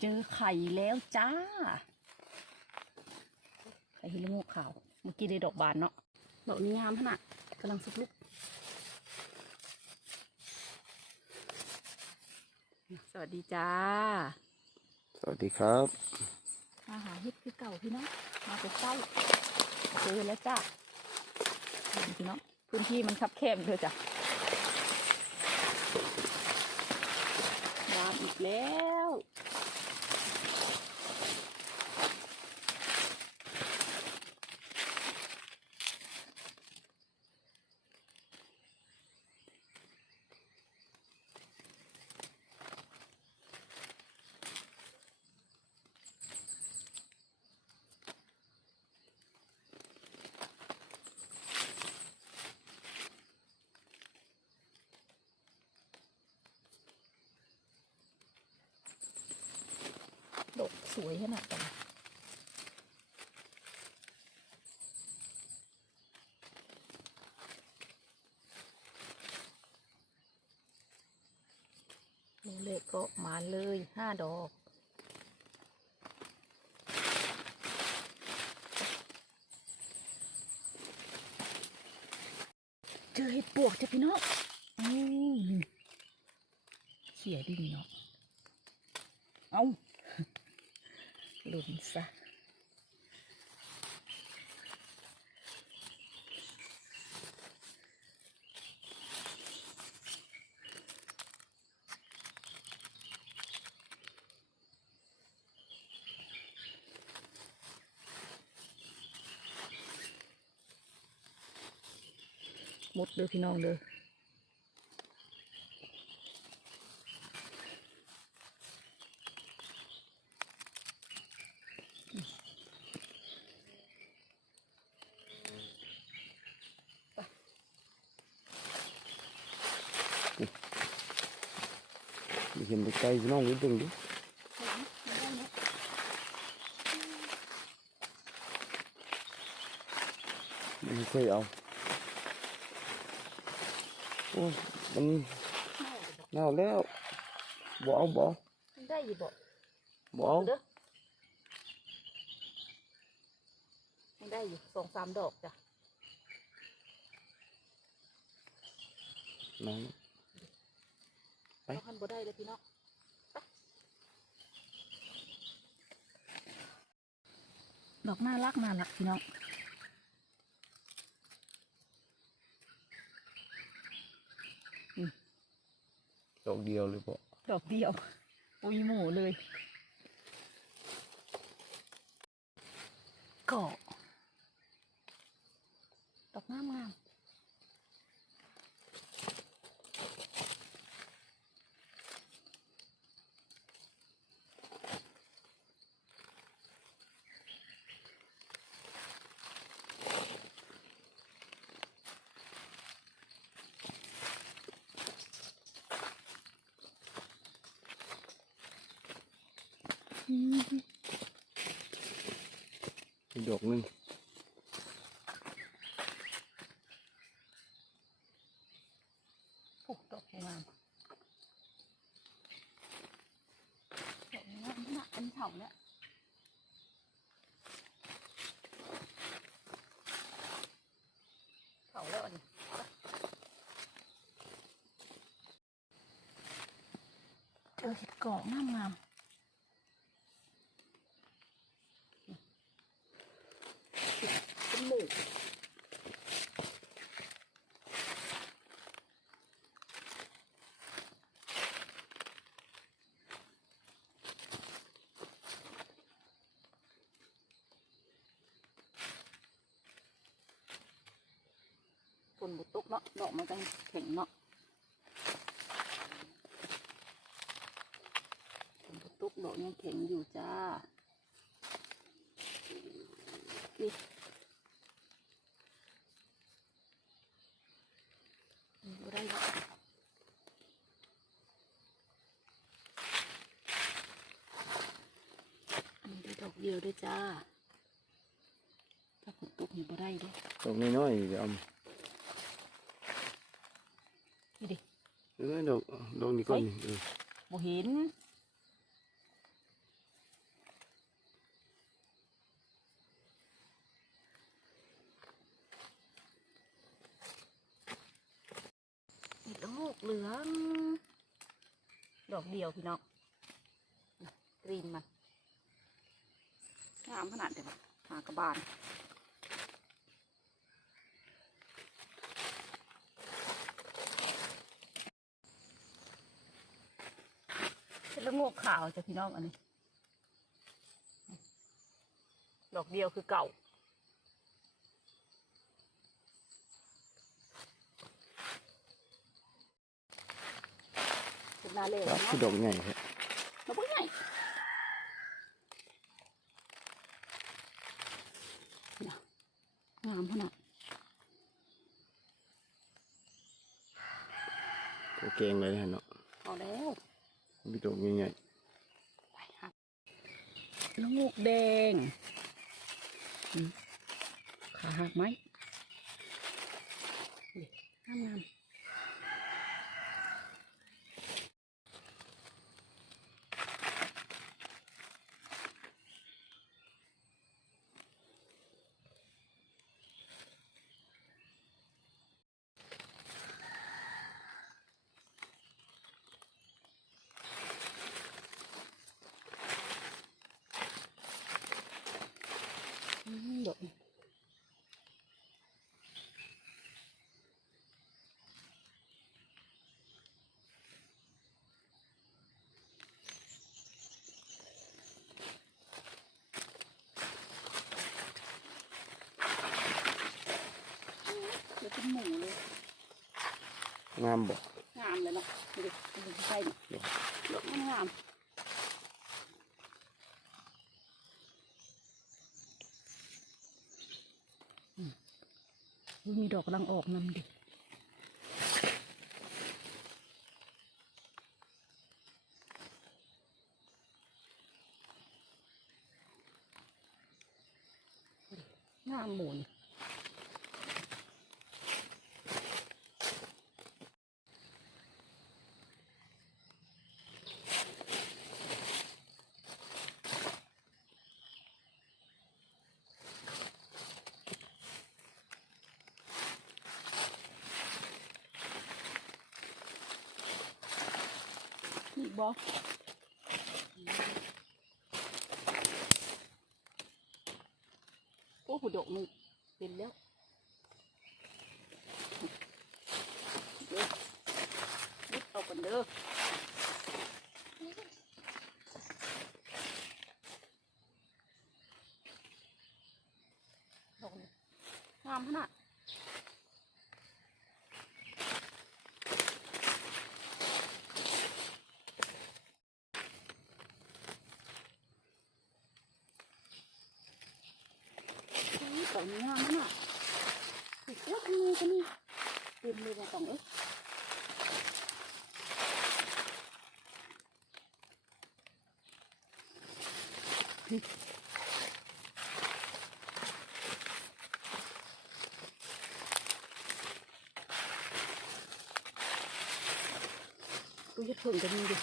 เจอไข่แล้วจ้าไข่ฮิโรโงะขาวเมื่อกี้ได้ดอกบานเนาะดอกนี้งามขนาดกำลังสุกลุกสวัสดีจ้าสวัสดีครับมาหาเห็ดคือเก่าพี่น้องมาไปใกล้เจอแล้วจ้าพี่น้องพื้นที่มันคับแคบเลยจ้ะงามอีกแล้วดอกสวยขนาดนี้เล็กก็มาเลย5 ดอกเจอเห็ดปวกจ้ะพี่น้องเขี่ยดิเนาะเอาหลุดซะหมดเลยพี่น้องเลยเห็นไกลๆพี่น้องนิดนึงดิไม่เคยเอาโอ้มันเน่าแล้วบ่เอาบ่ได้อยู่บ่บ่เอาเด้อได้อยู่2-3 ดอกจ้ะน้องไปพันบ่ได้เลยพี่น้องดอกน่ารักพี่น้องดอกเดียวเลยบ่ดอกเดียวปุยหมูเลยเกาะดอกงามอีกดอกนึงดอกงามดอกงามขนาดเป็นเถาแล้วเถาแล้วอันนี้เจอเห็ดเกาะงามเป็นหมูฝนบุตกเนาะดอกมันก็แข็งเนาะฝนบุตกดอกยังแข็งอยู่จ้านี่บ่ได้แล้วอันนี้ได้ดอกเดียวด้วยจ้าถ้าฝนตกนี่บ่ได้เด้ ดอกน้อยๆเดี๋ยวเอานี่ดิ ดอกนี้ก่อนนี่บ่เห็น ลูกเหลืองดอกเดียวพี่น้องกรีนมันงามขนาดเดียวหากระบาลเป็นละโงกขาวจ้ะพี่น้องอันนี้ดอกเดียวคือเก่าเป็นนาเล่ ครับ เนาะ คือดอกใหญ่ครับ ดอกใหญ่งามขนาด โอเคงเลยเนาะ พอแล้ว มีดอกใหญ่ ไปครับละโงกแดงขาหักไหมงามงามดอกเดี๋ยวเป็นหมูเลย ๆงามบ่ งามเลยเนาะดูดิดูใกล้ๆนี่ดอกงามมีดอกกำลังออกนำดิงามหมูนนี่บอกโอ้โหดอกนี่เป็นแล้วเด้อยึดเอากันเด้อดอกนี่งามขนาดดอกนี้งามขนาดติดแล้วกันนี่กันนี่เต็มเลยมาสองเอ้ยดูจะถึงกันนี่ดิ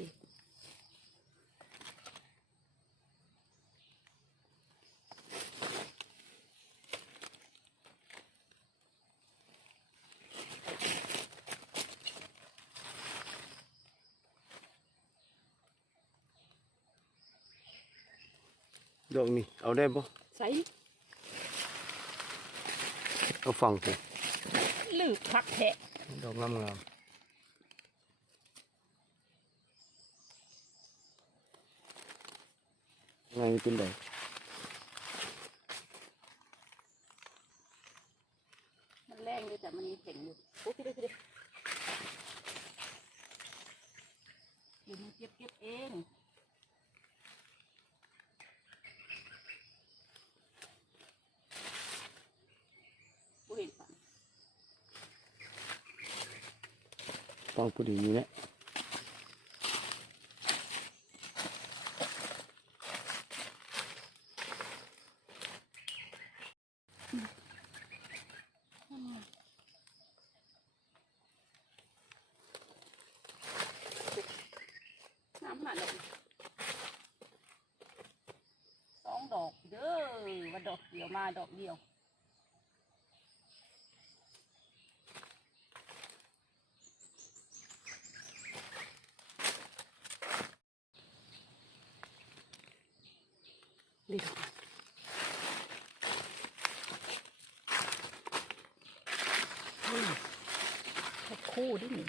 ดิ ดอกนี่เอาได้บ่ ใส่ เอาฟังสิ ลืบคักแทะ ดอกงามๆไงเป็นได มันแรงเลยแต่มันมีเสียงอยู่โอ้พี่ดิเดี๋ยวมันเก็บเองบ่เห็นปัน ฟังผู้ดีนี่แหละ น้ำขนาดดอกสองด ดอกเด้อว่าดอกเดียวมาดอกเดียวดีดอกแค่คู่ดิหนิ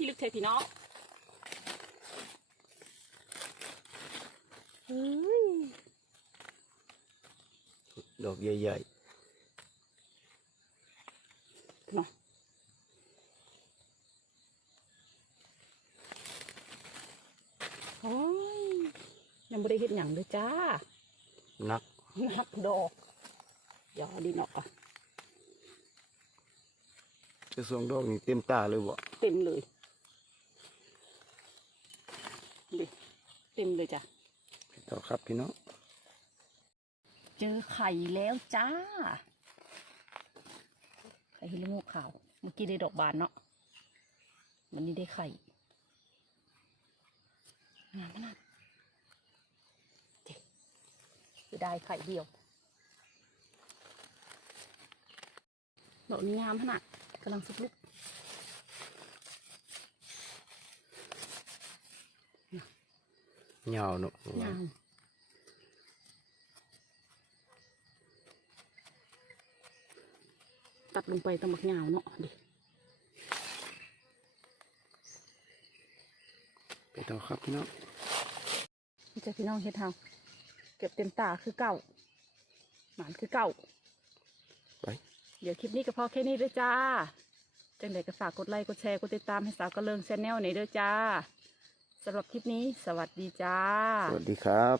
พี่ลึกเทพี่น้องดอกใหญ่เนาะโอ้ยยังไม่ได้เห็นอย่างเลยจ้า ๆนัก นักดอกอย่าดีเนาะอ่ะ จะส่งดอกนี่เต็มตาเลยบ่ เต็มเลยดิเต็มเลยจ้ะ ต่อครับพี่น้อง เจอไข่แล้วจ้าไข่เห็ดละโงกขาวเมื่อกี้ได้ดอกบานเนาะวันนี้ได้ไข่งามมากจะได้ไข่เดียวดอกนี้งามขนาดกำลังสุกลุก ยาวเนาะ งามตัดลงไปตะมักยาวเนาะดิ ไปต่อครับพี่น้อง นี่จะพี่น้องเฮ็ดเฮาเก็บเต็มตาคือเก่าหมานคือเก่า ไป เดี๋ยวคลิปนี้ก็พอแค่นี้ด้วยจ้าจังใดก็ฝากกดไลค์กดแชร์กดติดตามให้สาวกระเลิงแชนแนลหน่อยด้วยจ้าสำหรับคลิปนี้สวัสดีจ้า สวัสดีครับ